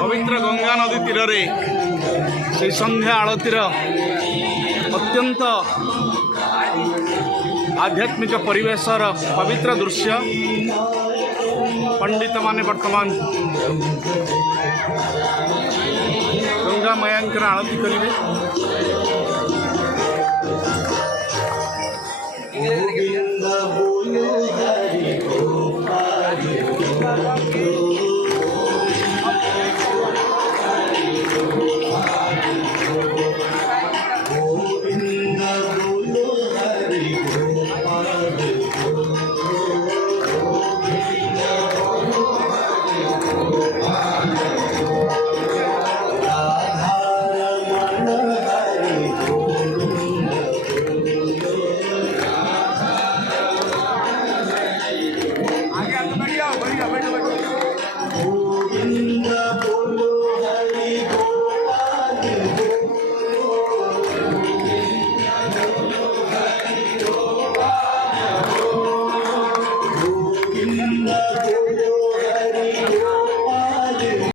पवित्र गंगा नदी तीर से संध्या आलतीर अत्यंत आध्यात्मिक परिवेशर पवित्र दृश्य पंडित माने वर्तमान गंगा मायांकर आरती करेंगे। गोविंद बोलो